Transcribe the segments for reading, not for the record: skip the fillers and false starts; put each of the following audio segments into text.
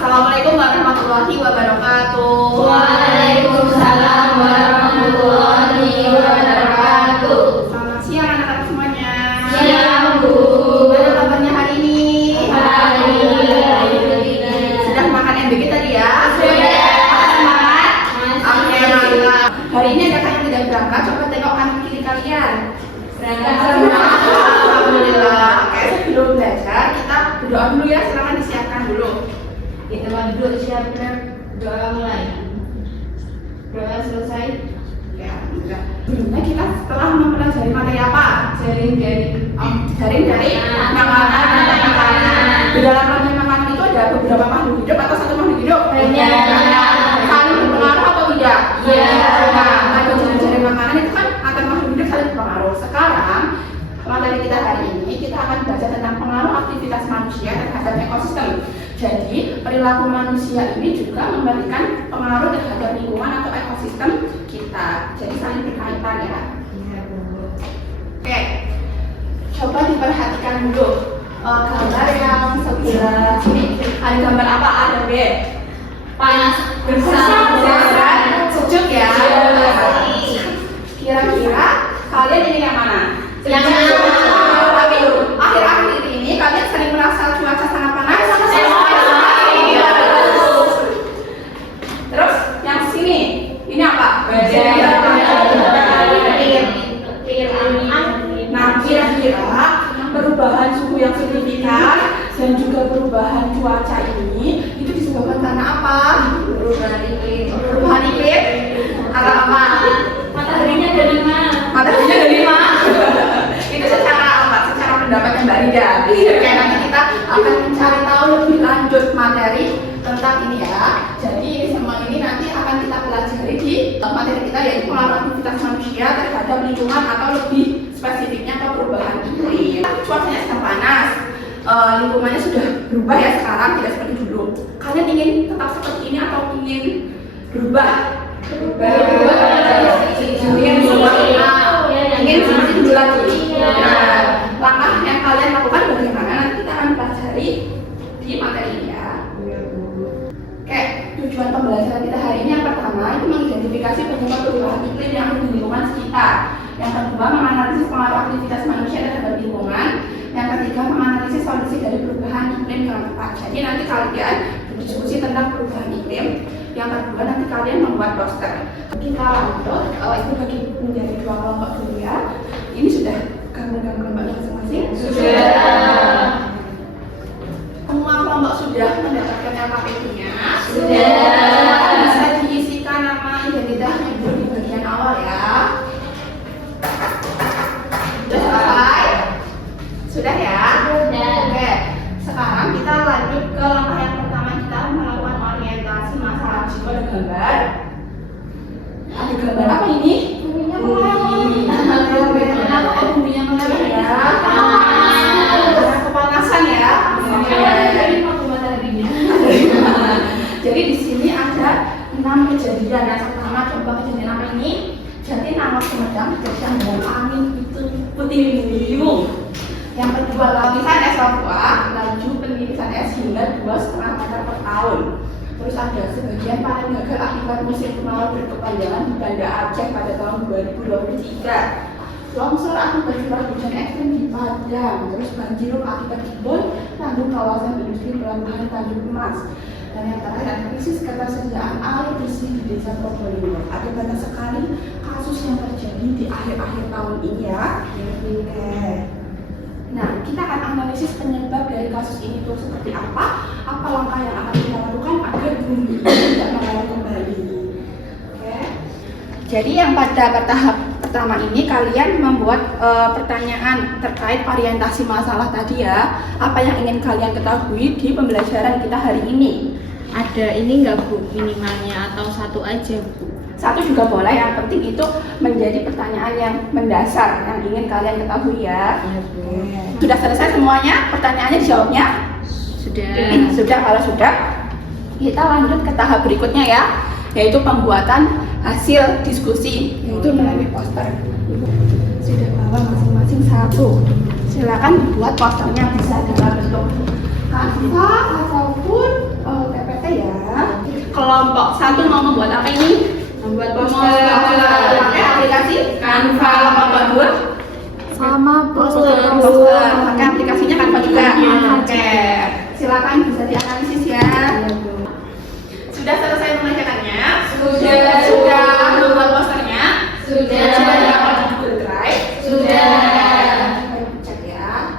Assalamualaikum warahmatullahi wabarakatuh. Waalaikumsalam warahmatullahi wabarakatuh. Selamat siang anak-anak semuanya. Siang, Bu. Gimana kabarnya hari ini? Baik. Sudah makan MBG tadi ya? Sudah. Semangat? Oke, Masih. mantap. Hari ini ada yang tidak berangkat, coba tengok kanan kiri kalian. Berangkat semua. Alhamdulillah. Oke, sebelum belajar kita berdoa dulu ya, silakan disiapkan dulu. Kita mau duduk siapkan doa mulai. Doa selesai. Ya, enggak. Sebelumnya kita setelah mempelajari materi apa? Jaring-jaring. Jaring dari makanan dan makanan. Di dalam rantai makanan itu ada beberapa makhluk hidup atau satu makhluk hidup? Banyak. Saling berpengaruh atau tidak? Iya. Nah, ada jaring makanan itu kan antar makhluk hidup saling berpengaruh. Sekarang materi kita hari ini kita akan belajar tentang pengaruh aktivitas manusia terhadap ekosistem. Jadi perilaku manusia ini juga memberikan pengaruh terhadap lingkungan atau ekosistem kita. Jadi saling berkaitan ya. Oke, coba diperhatikan dulu gambar yang sebelah sini. Ada gambar apa? A dan B. Panas Bersama, sejuk ya. Kira-kira kalian ini yang mana? Yang mana? Tapi akhir-akhir ini kalian sering merasa cuaca sangat panas. Terus yang sini, ini apa? Nah, kira-kira perubahan suhu yang signifikan dan juga perubahan cuaca ini itu disebabkan karena apa? Perubahan iklim. Perubahan iklim atau apa? Mataharinya dari mana? Mataharinya dari mana? Itu secara apa? Secara pendapatnya Mbak Rida. Oke, nanti kita akan mencari tahu lebih lanjut materi tentang ini ya. Jadi ini semua ini nanti akan kita pelajari di materi kita, yaitu pengaruh aktivitas manusia terhadap lingkungan atau lebih spesifiknya ke perubahan iklim. Cuacanya sedang panas, lingkungannya sudah berubah ya sekarang, tidak seperti dulu. Kalian ingin tetap seperti ini atau ingin berubah? Ingin seperti dulu lagi. Nah, langkah yang kalian lakukan bagaimana nanti kita akan pelajari di materi ini ya. Oke, tujuan pembelajaran kita hari ini yang pertama itu mengidentifikasi penyebab perubahan iklim yang ada di lingkungan sekitar. Yang kedua, menganalisis pengaruh aktivitas manusia terhadap lingkungan. Yang ketiga, menganalisis solusi dari perubahan iklim yang tepat. Jadi nanti kalian berdiskusi tentang perubahan iklim. Yang kedua, nanti kalian membuat poster. Kita lanjut, itu bagi menjadi dua kelompok dulu ya. Ini sudah gabung-gabung kelompoknya masing-masing? Sudah. Semua kelompok sudah mendapatkan LKPP-nya? Sudah. Bisa diisikan nama identitasnya dulu di bagian awal ya. Sudah selesai? Sudah ya? Sudah. Oke, sekarang kita lanjut ke langkah yang pertama, kita melakukan orientasi masalah. Di situ ada gambar. Ada gambar apa ini? Buminya meleleh ya. Kepanasan ya. Jadi di sini ada 6 kejadian. Yang pertama coba kejadian apa ini? Jadi Nangor Sumedang kejadian dengan angin itu puting-beliung. Yang kedua lapisan es Papua laju penipisan es hingga 2,5 meter per tahun. Terus ada sebagian panen gagal akibat musim kemarau berkepanjangan di Banda Aceh pada tahun 2023. Longsor akibat curah hujan ekstrim di Padang. Terus banjir akibat kebun tanggung kawasan industri pelabuhan Tanjung Emas. Dan yang terakhir, krisis ketersediaan air bersih di Desa Probolinggo. Ada banyak sekali kasus yang terjadi di akhir-akhir tahun ini ya. Oke. Nah, kita akan analisis penyebab dari kasus ini itu seperti apa langkah yang akan kita lakukan agar bumi tidak mengulang kembali. Oke. Jadi yang pada tahap pertama ini kalian membuat pertanyaan terkait orientasi masalah tadi ya. Apa yang ingin kalian ketahui di pembelajaran kita hari ini? Ada ini nggak Bu, minimalnya atau satu aja Bu? Satu juga boleh, yang penting itu menjadi pertanyaan yang mendasar yang ingin kalian ketahui ya. Iya Bu. Sudah selesai semuanya? Pertanyaannya dijawabnya? Sudah. Sudah, kalau sudah kita lanjut ke tahap berikutnya ya, yaitu pembuatan hasil diskusi, yaitu melalui poster. Sudah bawa masing-masing satu. Silakan buat posternya, bisa dalam bentuk kanva ataupun PPT kelompok 1 mau membuat apa ini? Membuat Pakai aplikasi Canva. Kelompok 2 Sama poster. Pakai aplikasinya Canva juga. Oke, silakan bisa dianalisis ya. Sudah selesai mengerjakannya? Sudah membuat posternya? Sudah dapat Google Drive? Sudah. Cek ya.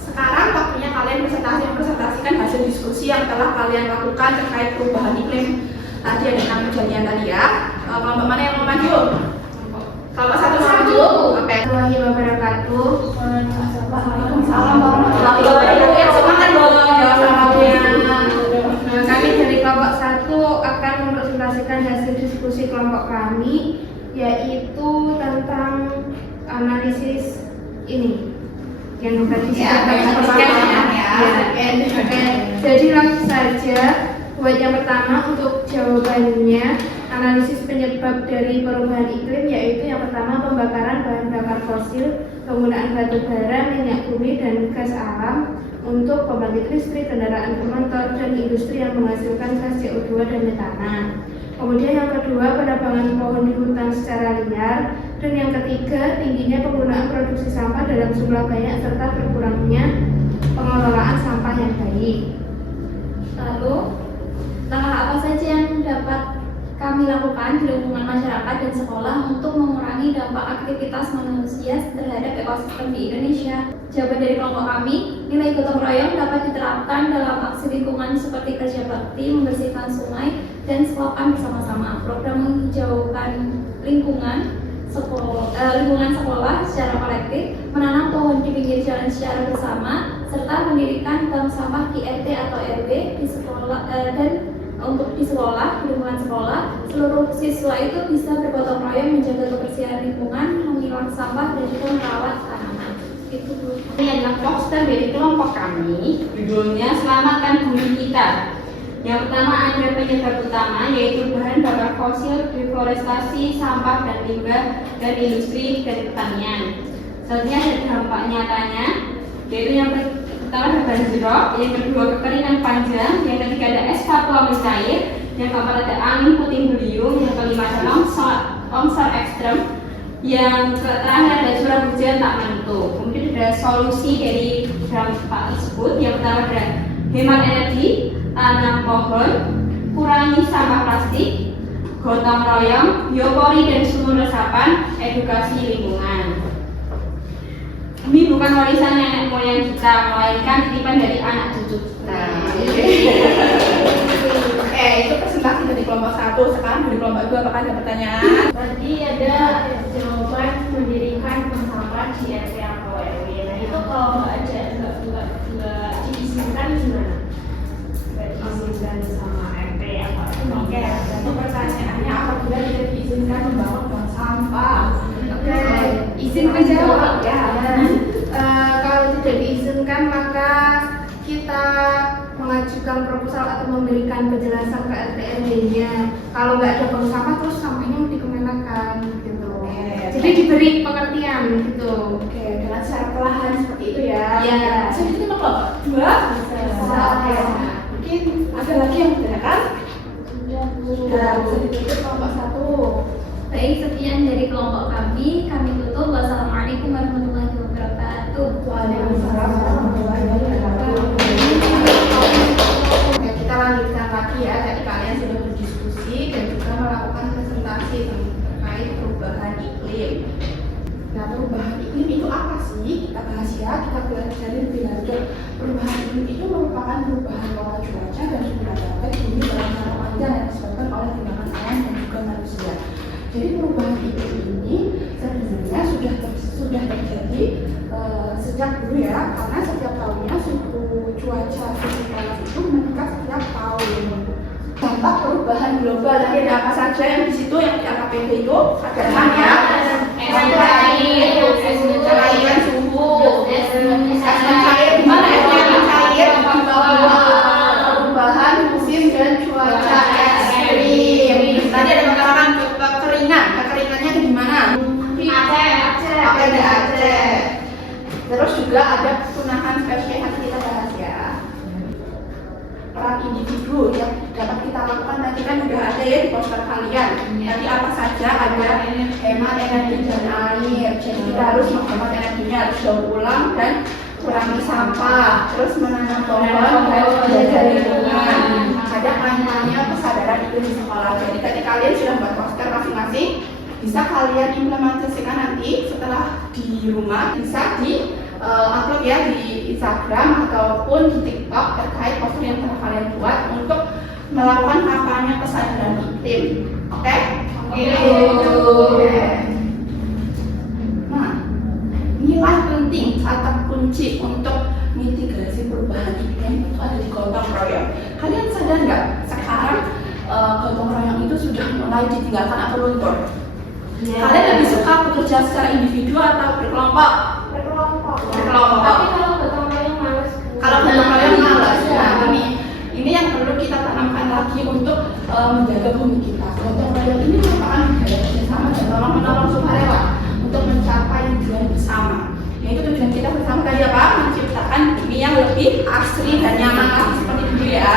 Sekarang waktunya kalian presentasikan hasil diskusi yang telah kalian lakukan terkait perubahan iklim tadi yang enam kejadian tadi ya. Kelompok mana yang mau maju? Kelompok 1 mau maju? Oke. Warahmatullahi wabarakatuh. Waalaikumsalam warahmatullahi wabarakatuh. Semangat dong jawab salamnya. Nah, kami dari kelompok 1 akan mempresentasikan hasil diskusi kelompok kami, yaitu tentang analisis ini yang tadi sudah kami sampaikan ya. Oke. Jadi langsung saja. Buat yang pertama untuk jawabannya, analisis penyebab dari perubahan iklim yaitu yang pertama pembakaran bahan bakar fosil, penggunaan batu bara, minyak bumi dan gas alam untuk pembangkit listrik, kendaraan bermotor dan industri yang menghasilkan gas CO2 dan metana. Kemudian yang kedua penebangan pohon di hutan secara liar, dan yang ketiga tingginya penggunaan produksi sampah dalam jumlah banyak serta berkurangnya pengelolaan sampah yang baik. Lalu, langkah apa saja yang dapat kami lakukan di lingkungan masyarakat dan sekolah untuk mengurangi dampak aktivitas manusia terhadap ekosistem di Indonesia? Jawaban dari kelompok kami, nilai gotong royong dapat diterapkan dalam aksi lingkungan seperti kerja bakti, membersihkan sungai, dan selokan bersama-sama. Program menghijaukan lingkungan sekolah secara kolektif, menanam pohon di pinggir jalan secara bersama, serta mendirikan bank sampah di RT atau RW di sekolah di lingkungan sekolah, seluruh siswa itu bisa bergotong royong menjaga kebersihan lingkungan, memilah sampah dan juga merawat tanaman. Itu dulu. Ini adalah poster dari kelompok kami, judulnya Selamatkan Bumi Kita. Yang pertama ada penyebab utama yaitu bahan bakar fosil, deforestasi, sampah dan limbah dan industri dan pertanian. Selanjutnya ada dampak nyatanya, yaitu yang pertama ada banjirop, yang kedua kekeringan panjang, yang ketiga ada es Papua mencair, yang keempat ada angin puting beliung, yang kelima ada longsor ekstrem, yang terakhir ada curah hujan tak menentu. Kemudian ada solusi dari dampak tersebut. Yang pertama ada hemat energi, tanam pohon, kurangi sampah plastik, gotong royong, biopori dan sumur resapan, edukasi lingkungan. Bumi bukan warisan nenek moyang kita, melainkan titipan dari anak cucu kita. Oke, itu presentasi dari kelompok 1. Sekarang dari kelompok 2, apakah ada pertanyaan? Tadi ada jawaban mendirikan bank sampah di RT atau RW. Nah itu kalau nggak diizinkan gimana? Nggak diizinkan sama RT atau RW. Oke, jadi pertanyaannya apabila tidak diizinkan membangun bank sampah? Oke, izin menjawab ya. Kalau tidak diizinkan maka kita mengajukan proposal atau memberikan penjelasan ke RT RW-nya. Kalau nggak ada bank sampah terus sampahnya mau dikemanakan gitu. Jadi diberi pengertian gitu. Oke, dengan cara perlahan seperti itu ya. Iya. Bisa diterima kelompok 2? Bisa. Oke. Mungkin ada lagi yang ditanyakan? Sudah. Bisa ditutup kelompok 1. Baik, sekian dari kelompok kami. Kami tutup. Wassalamualaikum warahmatullahi wabarakatuh. Waalaikumsalam warahmatullahi wabarakatuh. Oke, kita lanjutkan lagi ya. Tadi kalian sudah berdiskusi dan juga melakukan presentasi terkait perubahan iklim. Nah, perubahan iklim itu apa sih? Kita bahas ya, kita pelajari lebih lanjut. Perubahan iklim itu merupakan perubahan pola cuaca dan suhu matahari bumi dalam jangka panjang yang disebabkan oleh timbangan alam dan juga manusia. Jadi perubahan iklim ini sebenarnya sudah terjadi sejak dulu ya, karena setiap tahunnya suhu cuaca suhu panas itu meningkat setiap tahun. Dampak perubahan global tadi ada apa saja yang di situ yang di AKPD itu ada ya, perubahan suhu, es mencair di mana es mencair di bawah perubahan musim dan cuaca ekstrim. Tadi ada kekeringan, kekeringannya di mana? Di Aceh. Oke, di Aceh. Terus juga ada kepunahan spesies yang kita bahas ya. Peran individu yang yang dapat kita lakukan tadi kan udah ada ya di poster kalian. Tadi apa saja, ada hemat energi dan air. Jadi kita harus menghemat energinya, harus daur ulang dan kurangi sampah, terus menanam pohon dan menjaga lingkungan. Ada kampanye kesadaran itu di sekolah. Jadi ketika kalian sudah buat poster masing-masing, bisa kalian implementasikan nanti setelah di rumah, bisa di upload ya di Instagram ataupun di TikTok terkait poster yang telah kalian buat untuk melakukan kampanye kesadaran iklim. Oke? Oke. Nah, nilai penting kata kunci untuk mitigasi perubahan iklim itu ada di gotong royong. Kalian sadar nggak sekarang gotong royong itu sudah mulai ditinggalkan atau luntur? Kalian lebih suka bekerja secara individu atau berkelompok? Berkelompok. Tapi kalau gotong royong males. Kalau gotong royong malas. Nah, ini yang perlu kita tanamkan lagi untuk menjaga bumi kita. Gotong royong ini merupakan budaya bersama dan tolong menolong sukarela untuk mencapai tujuan bersama. Yaitu tujuan kita bersama tadi apa? Menciptakan bumi yang lebih asri dan nyaman lagi seperti dulu ya.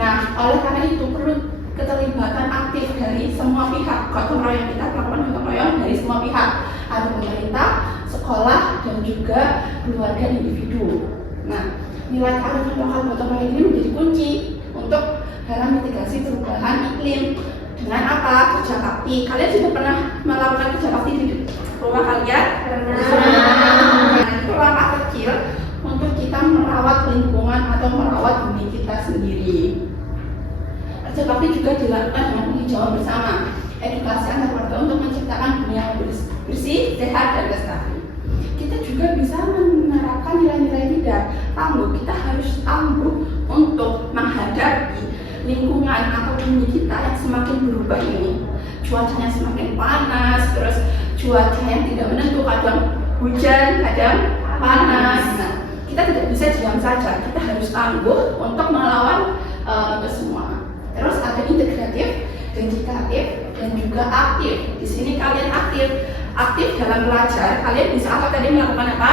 Nah, oleh karena itu perlu keterlibatan aktif dari semua pihak. Gotong royong kita melakukan gotong royong dari semua pihak, ada pemerintah, sekolah, dan juga keluarga individu. Nah, nilai kearifan lokal gotong royong ini menjadi kunci untuk dalam mitigasi perubahan iklim. Dengan apa? Kerja bakti. Kalian sudah pernah melakukan kerja bakti di rumah kalian? Pernah. Nah, itu langkah kecil untuk kita merawat lingkungan atau merawat bumi kita sendiri. Kerja bakti juga dilakukan dengan penghijauan bersama, edukasi antar warga untuk menciptakan bumi yang bersih, sehat, dan lestari. Kita juga bisa menerapkan nilai-nilai tangguh. Kita harus tangguh untuk menghadapi lingkungan atau bumi kita yang semakin berubah ini. Cuacanya semakin panas, terus cuaca yang tidak menentu, kadang hujan, kadang panas. Nah, kita tidak bisa diam saja. Kita harus tangguh untuk melawan itu semua. Terus ada integratif, vegetatif, dan juga aktif. Di sini kalian aktif dalam belajar. Kalian bisa apa tadi melakukan apa?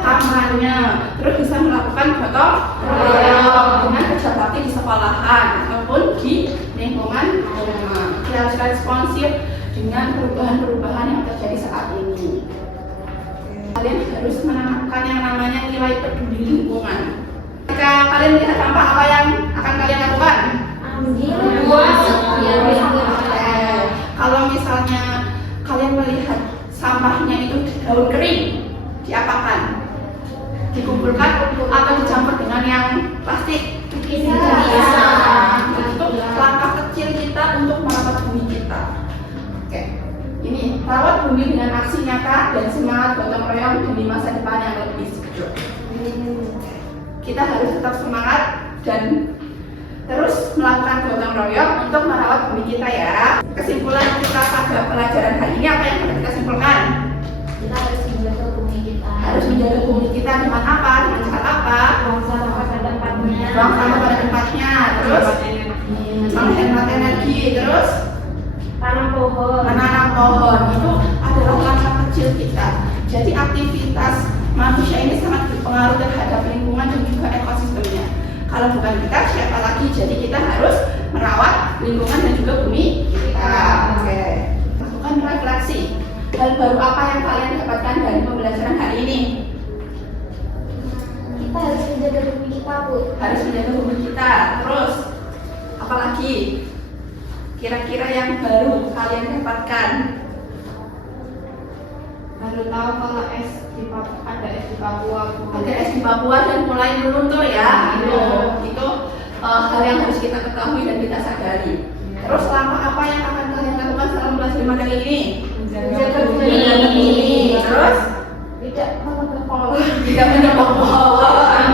Kampanye. Terus bisa melakukan gotong royong dengan kerja bakti di sekolahan ataupun di lingkungan rumah. Kita harus responsif dengan perubahan-perubahan yang terjadi saat ini. Kalian harus menanamkan yang namanya nilai peduli lingkungan. Jika kalian lihat sampah, apa yang akan kalian lakukan? Kalau misalnya kalian melihat sampahnya itu daun kering, diapakan? Dikumpulkan atau dicampur dengan yang plastik? Bisa. Itu langkah kecil kita untuk merawat bumi kita. Oke, ini rawat bumi dengan aksi nyata dan semangat gotong royong demi masa depan yang lebih sejuk. Kita harus tetap semangat dan terus melakukan gotong royong untuk merawat bumi kita ya. Kesimpulan kita pada pelajaran hari ini apa yang harus kita simpulkan? Kita harus menjaga bumi kita. Harus menjaga bumi kita dengan apa? Dengan cara apa? Buang sampah pada tempatnya. Buang sampah pada tempatnya. Terus menghemat energi. Terus Tanam pohon. menanam pohon. Itu adalah langkah kecil kita. Jadi aktivitas manusia ini sangat berpengaruh terhadap lingkungan dan juga ekosistemnya. Kalau bukan kita, siapa lagi? Jadi kita harus merawat lingkungan dan juga bumi kita. Oke. Lakukan refleksi. Hal baru apa yang kalian dapatkan dari pembelajaran hari ini? Kita harus menjaga bumi kita, Bu. Harus menjaga bumi kita. Terus, apalagi? Kira-kira yang baru kalian dapatkan? Baru tahu kalau ada es di Papua. Ada es di Papua dan mulai meluntur ya. Itu hal yang harus kita ketahui dan kita sadari. Terus langkah apa yang akan kalian lakukan setelah mempelajari materi ini? Menjaga bumi. Terus tidak menebak pohon. tidak menebak pohon.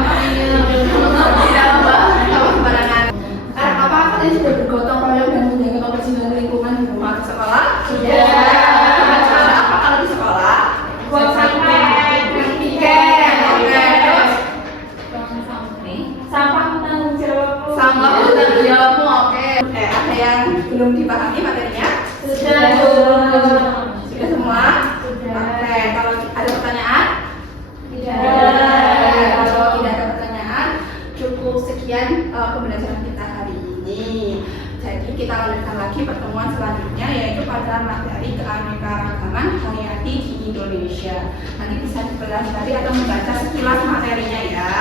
Tidak membuang sembarangan. Sekarang apa kalian sudah bergotong royong dan menjaga kebersihan lingkungan di rumah atau sekolah? Sudah. Dengan cara apa kalau di sekolah? Buang sampah. Sampah tanggung jawabmu. Sampah tanggung jawabmu. Oke. Ada yang belum dipahami materinya? Sudah. Sudah semua? Sudah. Oke. Kalau ada pertanyaan? Tidak. Kalau tidak ada pertanyaan, cukup sekian. sekian pembelajaran kita hari ini. Jadi kita lanjutkan lagi pertemuan selanjutnya, yaitu pada materi keanekaragaman hayati di Indonesia. Nanti bisa dipelajari atau membaca sekilas materinya ya.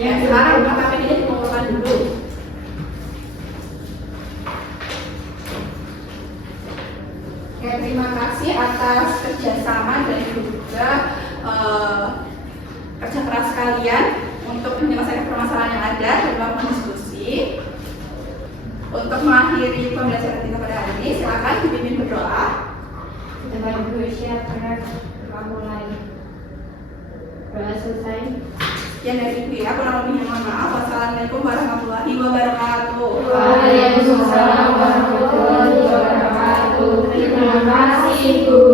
Yang sekarang KPP ini dikumpulkan dulu. Ya, terima kasih atas kerjasama dan juga kerja keras kalian untuk menyelesaikan permasalahan yang ada dan melakukan diskusi. Untuk mengakhiri pembelajaran kita pada hari ini, silakan dipimpin berdoa. Kita berusaha benar mulai doa selesai. Sekian dari ibu ya, kurang lebihnya mohon maaf. Wassalamualaikum warahmatullahi wabarakatuh. Waalaikumsalam warahmatullahi wabarakatuh. Terima kasih Bu.